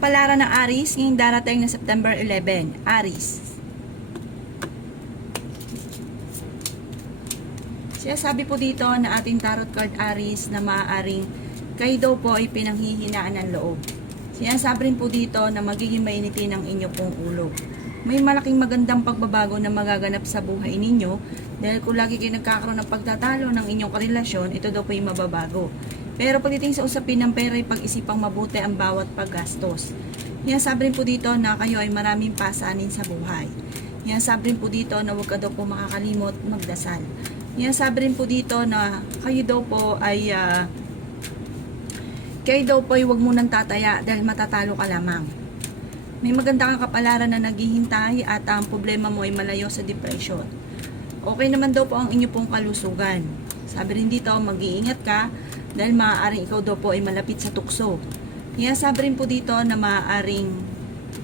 Kapalaran ng Aries ngayong darating na September 11. Aries. Sabi po dito na ating tarot card Aries na maaaring kayo daw po ay pinanghihinaan ng loob. Sinasabi rin po dito na magiging mainitin ang inyo pong ulo. May malaking magandang pagbabago na magaganap sa buhay ninyo dahil kung lagi kayo nagkakaroon ng pagtatalo ng inyong karelasyon, ito daw po ay mababago. Pero pagdating sa usapin ng pera ay pag-isipang mabuti ang bawat paggastos. Sinasabi rin po dito na kayo ay maraming pasanin sa buhay. Sinasabi rin po dito na huwag ka daw po makakalimot magdasal. Sinasabi rin po dito na kayo daw po ay huwag munang tataya dahil matatalo ka lamang. May maganda kang kapalaran na naghihintay at ang problema mo ay malayo sa depression. Okay naman daw po ang inyo pong kalusugan. Sabi rin dito, mag-iingat ka dahil maaaring ikaw daw po ay malapit sa tukso. Kaya sabi rin po dito na maaaring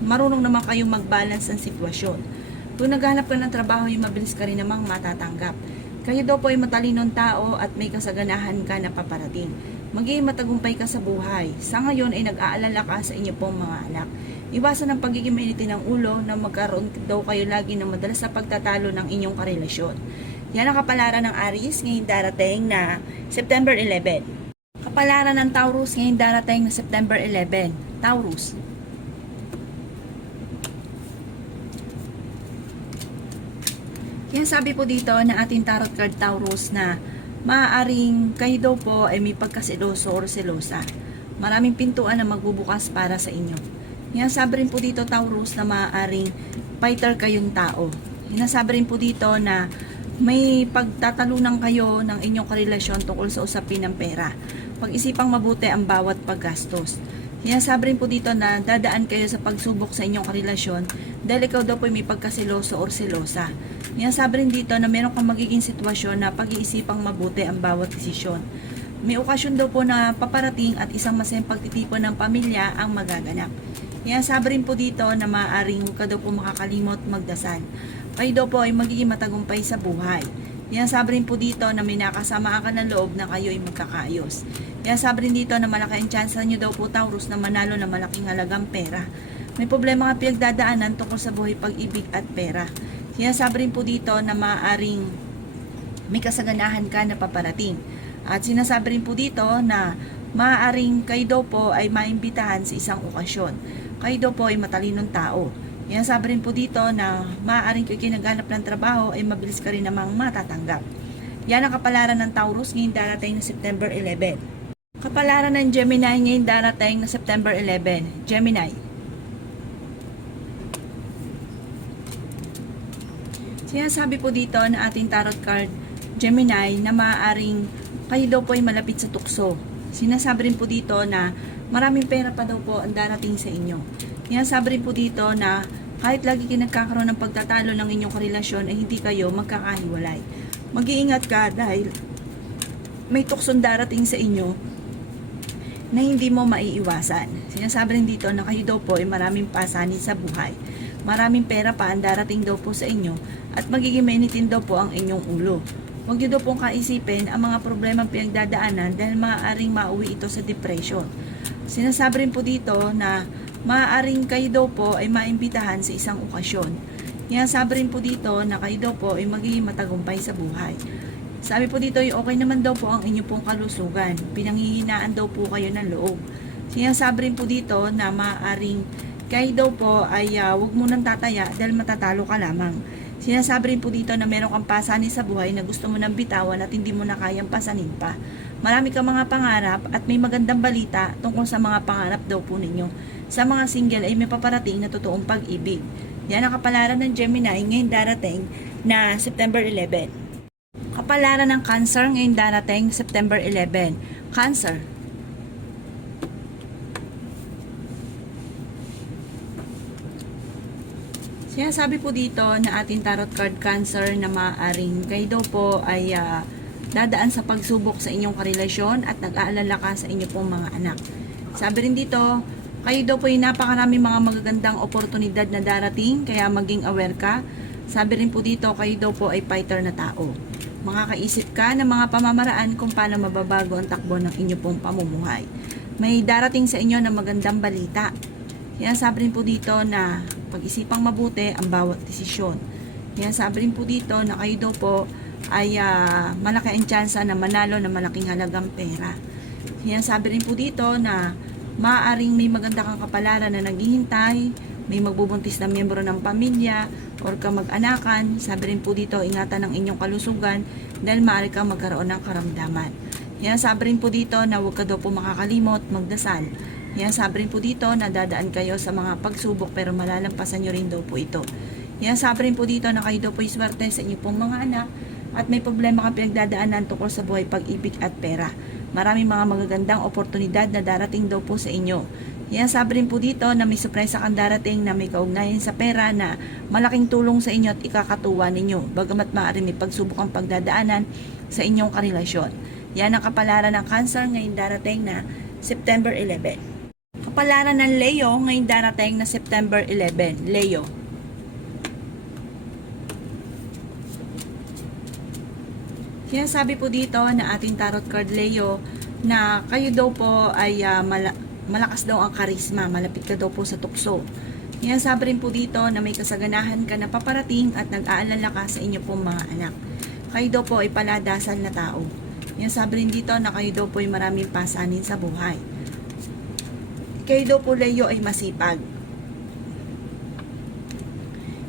marunong naman kayong mag-balance ng sitwasyon. Kung naghanap ka ng trabaho, yung mabilis ka rin namang matatanggap. Kayo daw po ay matalinong tao at may kasaganahan ka na paparating. Magiging matagumpay ka sa buhay. Sa ngayon ay nag-aalala ka sa inyo pong mga anak. Iwasan ang pagiging mainitin ng ulo na magkaroon daw kayo lagi ng madalas sa pagtatalo ng inyong karelasyon. Yan ang kapalaran ng Aries ngayong darating na September 11. Kapalaran ng Taurus ngayong darating na September 11. Taurus. Yan sabi po dito na ating tarot card Taurus na maaaring kayo daw po ay may pagkasiloso o selosa. Maraming pintuan na magbubukas para sa inyo. Yan sabi rin po dito Taurus na maaaring fighter kayong tao. Hinasabi rin po dito na may pagtatalunan kayo ng inyong karelasyon tungkol sa usapin ng pera. Pag-isipang mabuti ang bawat paggastos. Sinasabi rin po dito na dadaan kayo sa pagsubok sa inyong karelasyon dahil ikaw daw po may pagkasiloso or selosa. Sinasabi rin dito na meron kang magiging sitwasyon na pag-iisipang mabuti ang bawat desisyon. May okasyon daw po na paparating at isang masayang pagtitipon ng pamilya ang magaganap. Sinasabi rin po dito na maaaring ka daw po makakalimot magdasal. Kayo daw po ay magiging matagumpay sa buhay. Sinasabi rin po dito na may nakasama ka ng loob na kayo ay magkakaayos. Sinasabi rin dito na malaki ang chance nyo daw po Taurus na manalo na malaking halagang pera. May problema ka pinagdadaanan tungkol sa buhay, pag-ibig at pera. Sinasabi rin po dito na maaaring may kasaganahan ka na paparating. At sinasabi rin po dito na maaaring kayo daw po ay maimbitahan sa isang okasyon. Kayo daw po ay matalinong tao. Sinasabi rin po dito na maaaring kayo naghanap ng trabaho ay mabilis ka rin namang matatanggap. Yan ang kapalaran ng Taurus ngayong darating na September 11. Kapalaran ng Gemini ngayong darating na September 11. Gemini. Sinasabi po dito na ating tarot card Gemini na maaaring kayo daw po ay malapit sa tukso. Sinasabi rin po dito na maraming pera pa daw po ang darating sa inyo. Sinasabi rin po dito na kahit lagi kayo nagkakaroon ng pagtatalo ng inyong karelasyon ay hindi kayo magkakahiwalay. Mag-iingat ka dahil may tuksong darating sa inyo na hindi mo maiiwasan. Sinasabi rin dito na kayo daw po ay maraming pasanin sa buhay. Maraming pera pa ang darating daw po sa inyo at magiging mainitin daw po ang inyong ulo. Huwag niyo daw pong kaisipin ang mga problemang pinagdadaanan dahil maaaring mauwi ito sa depression. Sinasabi rin po dito na maaaring kayo daw po ay maimbitahan sa isang okasyon. Sinasabi rin po dito na kayo daw po ay magiging matagumpay sa buhay. Sabi po dito ay okay naman daw po ang inyong pong kalusugan. Pinanghihinaan daw po kayo ng loob. Sinasabi rin po dito na maaaring kayo daw po ay huwag munang tataya dahil matatalo ka lamang. Sinasabi rin po dito na meron kang pasanin sa buhay na gusto mo nang bitawan at hindi mo na kayang pasanin pa. Marami kang mga pangarap at may magandang balita tungkol sa mga pangarap daw po ninyo. Sa mga single ay may paparating na totoong pag-ibig. Yan ang kapalaran ng Gemini ngayong darating na September 11. Kapalaran ng Cancer ngayong darating September 11. Cancer. Sinasabi po dito na ating tarot card Cancer na maaaring kayo daw po ay dadaan sa pagsubok sa inyong karelasyon at nag-aalala ka sa inyo pong mga anak. Sabi rin dito, kayo daw po ay napakaraming mga magagandang oportunidad na darating kaya maging aware ka. Sabi rin po dito, kayo daw po ay fighter na tao. Makakaisip ka ng mga pamamaraan kung paano mababago ang takbo ng inyo pong pamumuhay. May darating sa inyo na magandang balita. Sinasabi rin po dito na pag-isipang mabuti ang bawat desisyon. Sinasabi rin po dito na kayo daw po ay malaki ang tsansa na manalo ng malaking halagang pera. Sinasabi rin po dito na maaaring may maganda kang kapalaran na naghihintay, may magbubuntis na miyembro ng pamilya or kamag-anakan. Sabi rin po dito, ingatan ang inyong kalusugan dahil maaari kang magkaroon ng karamdaman. Sabi rin po dito na huwag ka daw po makakalimot magdasal. Sabi rin po dito na dadaan kayo sa mga pagsubok pero malalampasan nyo rin daw po ito. Sabi rin po dito na kayo daw po swerte sa inyo pong mga anak at may problema ka pinagdadaanan tungkol sa buhay, pag-ibig at pera. Maraming mga magagandang oportunidad na darating daw po sa inyo. Sabi rin po dito na may surpresa kang darating na may kaugnayan sa pera na malaking tulong sa inyo at ikakatuwa ninyo. Bagamat maaari may pagsubok ang pagdadaanan sa inyong karelasyon. Yan ang kapalaran ng Cancer ngayong darating na September 11. Kapalaran ng Leo ngayong darating na September 11. Leo. Sinasabi po dito na ating tarot card Leo na kayo daw po ay malakas daw ang karisma, malapit ka daw po sa tukso. Sinasabi rin po dito na may kasaganahan ka na paparating at nag-aalala ka sa inyo pong mga anak. Kayo daw po ay paladasal na tao. Sinasabi rin dito na kayo daw po ay maraming pasanin sa buhay. Kayo daw po Leo ay masipag.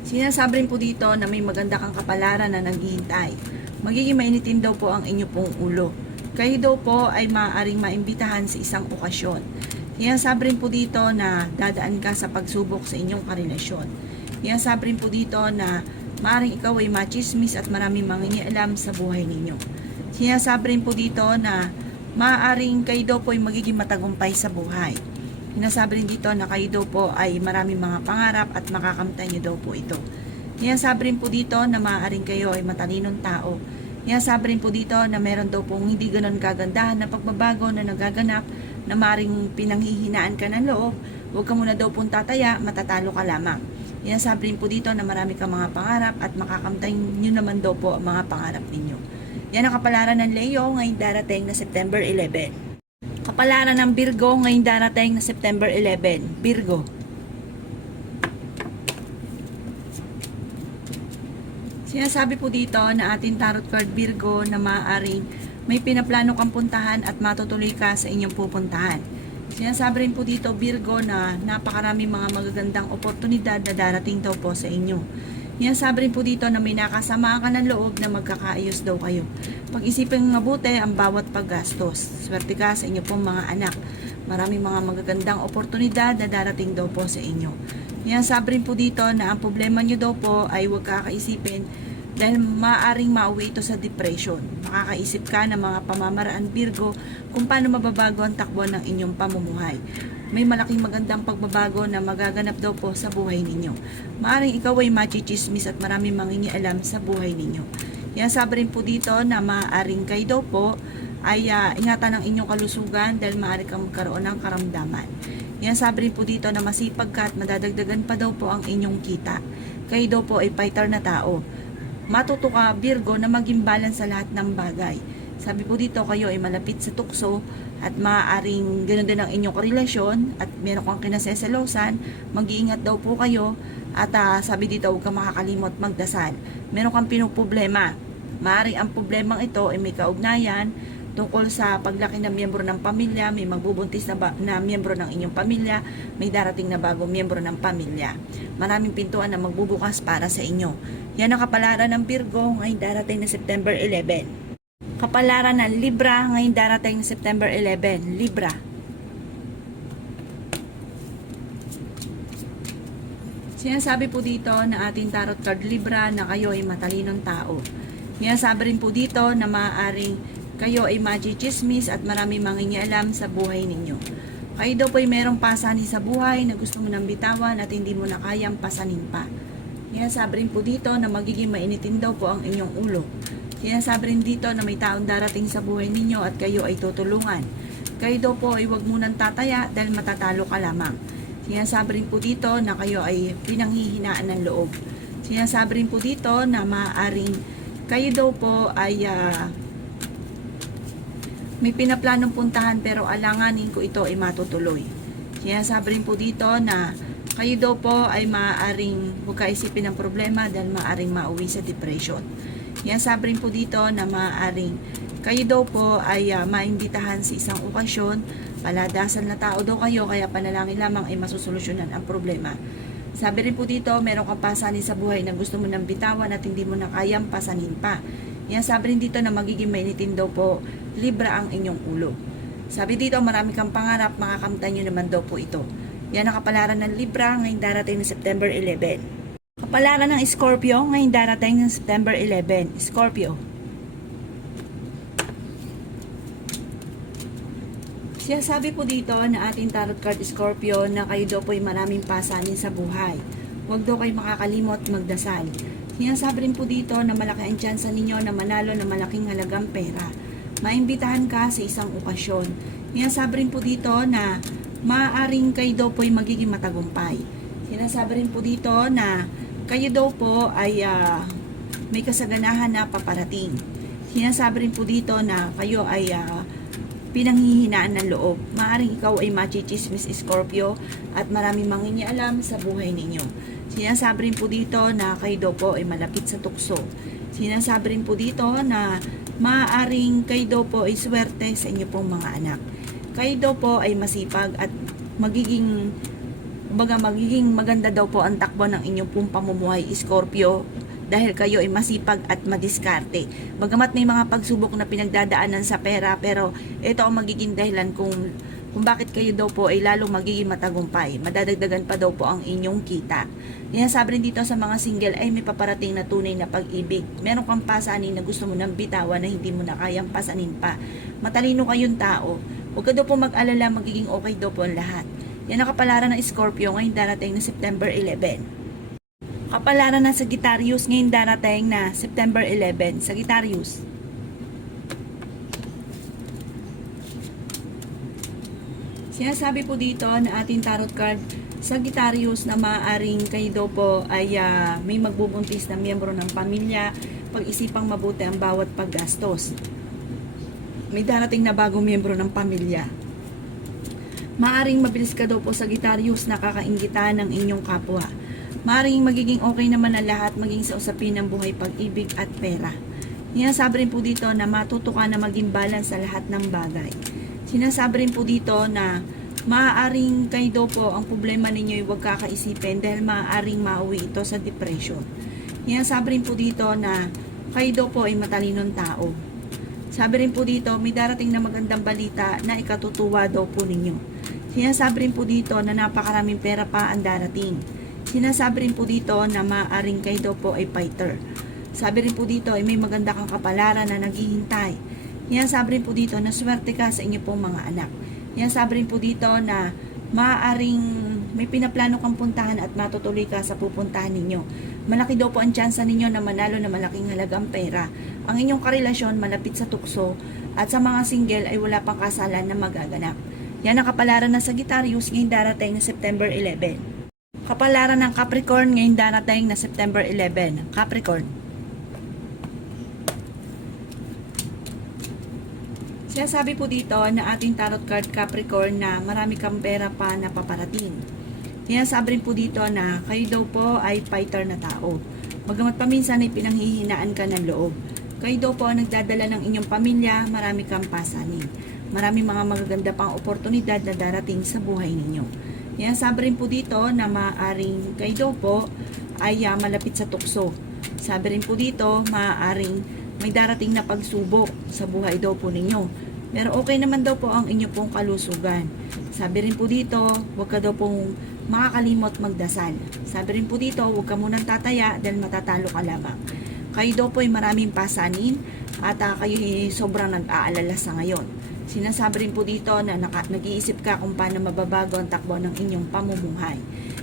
Sinasabi rin po dito na may maganda kang kapalaran na naghihintay. Magiging mainitin daw po ang inyo pong ulo. Kayo daw po ay maaaring maimbitahan sa isang okasyon. Sinasabi rin po dito na dadaan ka sa pagsubok sa inyong karelasyon. Sinasabi rin po dito na maaaring ikaw ay machismis at maraming mangingialam sa buhay ninyo. Sinasabi rin po dito na maaaring kayo daw po ay magiging matagumpay sa buhay. Sinasabi rin dito na kayo daw po ay maraming mga pangarap at makakamtan nyo daw po ito. Sinasabi rin po dito na maaaring kayo ay matalinong tao. Sinasabi rin po dito na meron daw pong hindi ganon kagandahan na pagbabago na nagaganap na maaaring pinanghihinaan ka ng loob. Huwag ka muna daw pong tataya, matatalo ka lamang. Sinasabi rin po dito na marami kang mga pangarap at makakamtan nyo naman daw po ang mga pangarap ninyo. Yan ang kapalaran ng Leo ngayong darating na September 11. Kapalaran ng Virgo ngayong darating na September 11. Virgo. Sinasabi po dito na ating tarot card Virgo na maaaring may pinaplano kang puntahan at matutuloy ka sa inyong pupuntahan. Sinasabi rin po dito Virgo na napakaraming mga magagandang oportunidad na darating daw po sa inyo. Sinasabi rin po dito na may nakasamaan ka ng loob na magkakaayos daw kayo. Pag-isipin mabuti ang bawat paggastos. Swerte ka sa inyo pong mga anak. Maraming mga magagandang oportunidad na darating daw po sa inyo. Sinasabi rin po dito na ang problema nyo daw po ay huwag kakaisipin dahil maaaring mauwi ito sa depression. Makakaisip ka ng mga pamamaraan Virgo kung paano mababago ang takbo ng inyong pamumuhay. May malaking magandang pagbabago na magaganap daw po sa buhay ninyo. Maaaring ikaw ay machichismis at maraming mangingialam sa buhay ninyo. Sabi rin po dito na maaaring kayo daw po ay ingatan ang inyong kalusugan dahil maaari kang magkaroon ng karamdaman. Sabi rin po dito na masipag ka at madadagdagan pa daw po ang inyong kita. Kayo daw po ay fighter na tao. Matuto ka Virgo na maging balance sa lahat ng bagay. Sabi po dito kayo ay malapit sa tukso at maaaring ganoon din ang inyong relasyon at meron kang kinaseselosan, mag-iingat daw po kayo at sabi dito huwag kang makakalimot magdasal. Meron kang pinoproblema. Maaaring ang problemang ito ay may kaugnayan tungkol sa paglaki ng miyembro ng pamilya, may magbubuntis na miyembro ng inyong pamilya, may darating na bagong miyembro ng pamilya. Maraming pintuan na magbubukas para sa inyo. Yan ang kapalaran ng Virgo ngayong darating na September 11. Kapalaran ng Libra ngayong darating na September 11. Libra. Sinasabi po dito na ating tarot card Libra na kayo ay matalinong tao. Sinasabi rin po dito na maaaring kayo ay machichismis at maraming mangingialam sa buhay ninyo. Kayo daw po ay merong pasanin sa buhay na gusto mo nang bitawan at hindi mo na kayang pasanin pa. Sinasabi rin po dito na magiging mainitin daw po ang inyong ulo. Sinasabi rin dito na may taong darating sa buhay ninyo at kayo ay tutulungan. Kayo daw po ay huwag munang tataya dahil matatalo ka lamang. Sinasabi rin po dito na kayo ay pinanghihinaan ng loob. Sinasabi rin po dito na maaaring kayo daw po ay may pinaplanong puntahan pero alanganin ko ito ay matutuloy. Sinasabi rin po dito na kayo daw po ay maaaring huwag kaisipin ng problema dahil maaaring mauwi sa depression. Sinasabi rin po dito na maaaring kayo daw po ay maimbitahan sa isang okasyon, paladasal na tao daw kayo, kaya panalangin lamang ay masusolusyonan ang problema. Sabi rin po dito, meron kang pasanin sa buhay na gusto mo nang bitawan at hindi mo na kayang pasanin pa. Sabi rin dito na magiging mainitin daw po, libra ang inyong ulo. Sabi dito, marami kang pangarap, makakamtan nyo naman daw po ito. Yan ang kapalaran ng Libra ngayong darating ng September 11. Kapalaran ng Scorpio ngayong darating ng September 11. Scorpio. Sabi po dito na ating tarot card Scorpio na kayo daw po ay maraming pasanin sa buhay. Huwag daw kayo makakalimot magdasal. Sinasabi rin po dito na malaki ang tsansa ninyo na manalo na malaking halagang pera. Maimbitahan ka sa isang okasyon. Sinasabi rin po dito na maaaring kayo daw po ay magiging matagumpay. Sinasabi rin po dito na kayo daw po ay may kasaganahan na paparating. Sinasabi rin po dito na kayo ay pinanghihinaan ng loob. Maaaring ikaw ay machichismis Scorpio at maraming mangingialam sa buhay ninyo. Sinasabi rin po dito na kayo daw po ay malapit sa tukso. Sinasabi rin po dito na maaaring kayo daw po ay swerte sa inyo pong mga anak. Kayo daw po ay masipag at magiging maganda daw po ang takbo ng inyong pong pamumuhay Scorpio dahil kayo ay masipag at madiskarte. Bagamat may mga pagsubok na pinagdadaanan sa pera, pero ito ang magiging dahilan kung bakit kayo daw po ay lalong magiging matagumpay. Madadagdagan pa daw po ang inyong kita. Sinasabi rin dito sa mga single ay may paparating na tunay na pag-ibig. Meron kang pasanin na gusto mo nang bitawan na hindi mo na kayang pasanin pa. Matalino kayong tao. Huwag ka daw po mag-alala, magiging okay daw po ang lahat. Yan ang kapalaran ng Scorpio ngayong darating na September 11. Kapalaran ng Sagittarius ngayong darating na September 11. Sagittarius. Sinasabi po dito na ating tarot card Sagittarius na maaaring kayo daw po ay may magbubuntis na miyembro ng pamilya. Pag-isipang mabuti ang bawat paggastos. May darating na bagong miyembro ng pamilya. Maaring mabilis ka daw po Sagittarius na kakaingitan ng inyong kapwa. Maaring magiging okay naman ang lahat, maging sa usapin ng buhay, pag-ibig at pera. Sinasabi rin po dito na matuto ka na maging balance sa lahat ng bagay. Sinasabi rin po dito na maaaring kayo daw po ang problema ninyo ay huwag kakaisipin dahil maaaring mauwi ito sa depression. Sinasabi rin po dito na kayo daw po ay matalinong tao. Sabi rin po dito, may darating na magandang balita na ikatutuwa daw po ninyo. Sinasabi rin po dito na napakaraming pera pa ang darating. Sinasabi rin po dito na maaaring kayo daw po ay fighter. Sabi rin po dito ay may maganda kang kapalaran na naghihintay. Sinasabi rin po dito na swerte ka sa inyo pong mga anak. Sinasabi rin po dito na maaaring may pinaplano kang puntahan at matutuloy ka sa pupuntahan ninyo. Malaki daw po ang tsansa ninyo na manalo na malaking halagang pera. Ang inyong karelasyon malapit sa tukso at sa mga single ay wala pang kasalan na magaganap. Yan ang kapalaran ng Sagittarius ngayong darating na September 11. Kapalaran ng Capricorn ngayong darating na September 11. Capricorn. Sinasabi po dito na ating tarot card Capricorn na marami kang pera pa na paparating. Sinasabi rin po dito na kayo daw po ay fighter na tao. Bagamat paminsan ay pinanghihinaan ka ng loob. Kayo daw po ang nagdadala ng inyong pamilya, marami kang pasanin. Marami mga magaganda pang oportunidad na darating sa buhay ninyo. Sinasabi rin po dito na maaaring kayo daw po ay malapit sa tukso. Sabi rin po dito, maaaring may darating na pagsubok sa buhay daw po ninyo. Pero okay naman daw po ang inyo pong kalusugan. Sabi rin po dito, huwag ka daw pong makakalimot magdasal. Sabi rin po dito, huwag ka munang tataya dahil matatalo ka lamang. Kayo daw po ay maraming pasanin at kayo sobrang nag-aalala sa ngayon. Sinasabi rin po dito na nag-iisip ka kung paano mababago ang takbo ng inyong pamumuhay.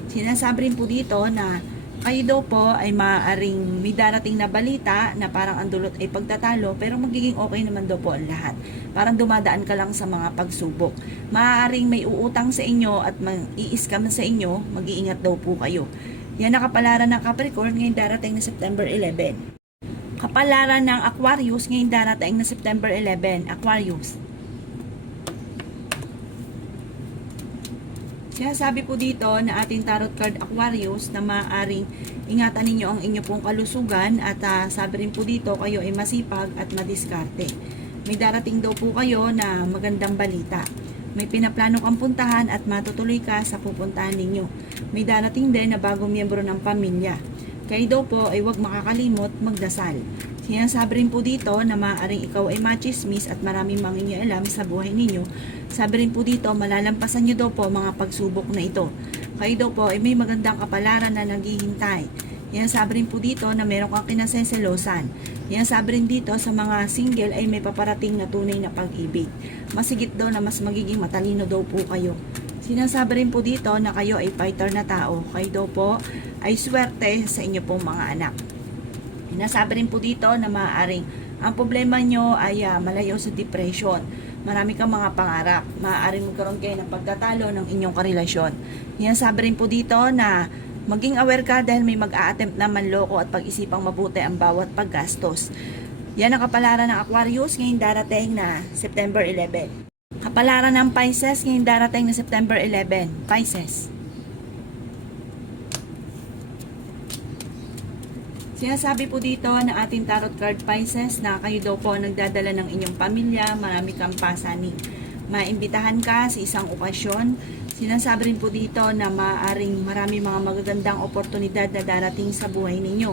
Sinasabi rin po dito na kayo daw po ay maaaring may darating na balita na parang ang dulot ay pagtatalo pero magiging okay naman daw po ang lahat. Parang dumadaan ka lang sa mga pagsubok. Maaaring may uutang sa inyo at mag-i-scam sa inyo, mag-iingat daw po kayo. Yan ang kapalaran ng Capricorn ngayong darating na September 11. Kapalaran ng Aquarius ngayong darating na September 11. Aquarius. Sinasabi po dito na ating tarot card Aquarius na maaaring ingatan ninyo ang inyo pong kalusugan at sabi rin po dito kayo ay masipag at madiskarte. May darating daw po kayo na magandang balita. May pinaplano kang puntahan at matutuloy ka sa pupuntahan ninyo. May darating din na bagong miyembro ng pamilya. Kayo daw po ay huwag makakalimot magdasal. Sinasabi rin po dito na maaaring ikaw ay machismis at maraming mangingialam sa buhay ninyo. Sabi rin po dito, malalampasan nyo daw po mga pagsubok na ito. Kayo daw po ay may magandang kapalaran na naghihintay. Yan sabi rin po dito na meron kang kinaseselosan. Yan sabi rin dito sa mga single ay may paparating na tunay na pag-ibig. Masigit daw na mas magiging matalino daw po kayo. Sinasabi rin po dito na kayo ay fighter na tao. Kayo daw po ay swerte sa inyo pong mga anak. Sinasabi rin po dito na maaaring ang problema nyo ay malayo sa depression. Marami kang mga pangarap. Maaaring magkaroon kayo ng pagtatalo ng inyong karelasyon. Sinasabi rin po dito na maging aware ka dahil may mag-a-attempt na manloko at pag-isipang mabuti ang bawat paggastos. Yan ang kapalaran ng Aquarius ngayong darating na September 11. Kapalaran ng Pisces ngayong darating na September 11. Pisces. Sinasabi po dito na ating tarot card Pisces na kayo daw po nagdadala ng inyong pamilya, marami kang pasaning. Maimbitahan ka sa isang okasyon. Sinasabi rin po dito na maaaring marami mga magagandang oportunidad na darating sa buhay ninyo.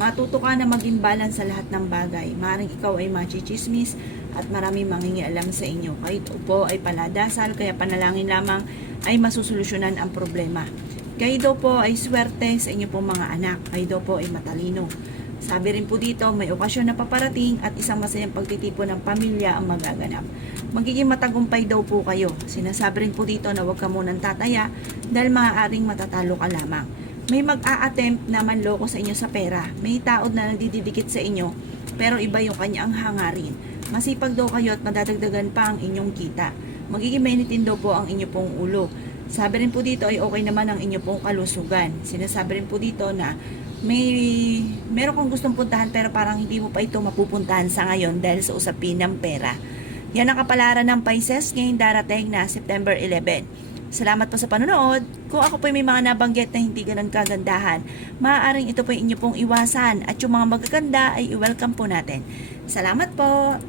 Matuto ka na maging balance sa lahat ng bagay. Maaaring ikaw ay machichismis at marami mangingialam sa inyo. Kayo po ay paladasal, kaya panalangin lamang ay masusolusyonan ang problema. Kayo daw po ay swerte sa inyo pong mga anak. Kayo daw po ay matalino. Sabi rin po dito, may okasyon na paparating at isang masayang pagtitipon ng pamilya ang magaganap. Magiging matagumpay daw po kayo. Sinasabi rin po dito na huwag ka munang tataya dahil maaaring matatalo ka lamang. May mag-a-attempt na manloko sa inyo sa pera. May taod na nagdidikit sa inyo pero iba yung kanyang hangarin. Masipag daw kayo at madadagdagan pa ang inyong kita. Magiging mainitin daw po ang inyo pong ulo. Sabi rin po dito ay okay naman ang inyo pong kalusugan. Sinasabi rin po dito na meron kang gustong puntahan pero parang hindi mo pa ito mapupuntahan sa ngayon dahil sa usapin ng pera. Yan ang kapalaran ng Pisces ngayong darating na September 11. Salamat po sa panonood. Kung ako po may mga nabanggit na hindi ganun kagandahan, maaaring ito po inyo pong iwasan at yung mga magaganda ay i-welcome po natin. Salamat po!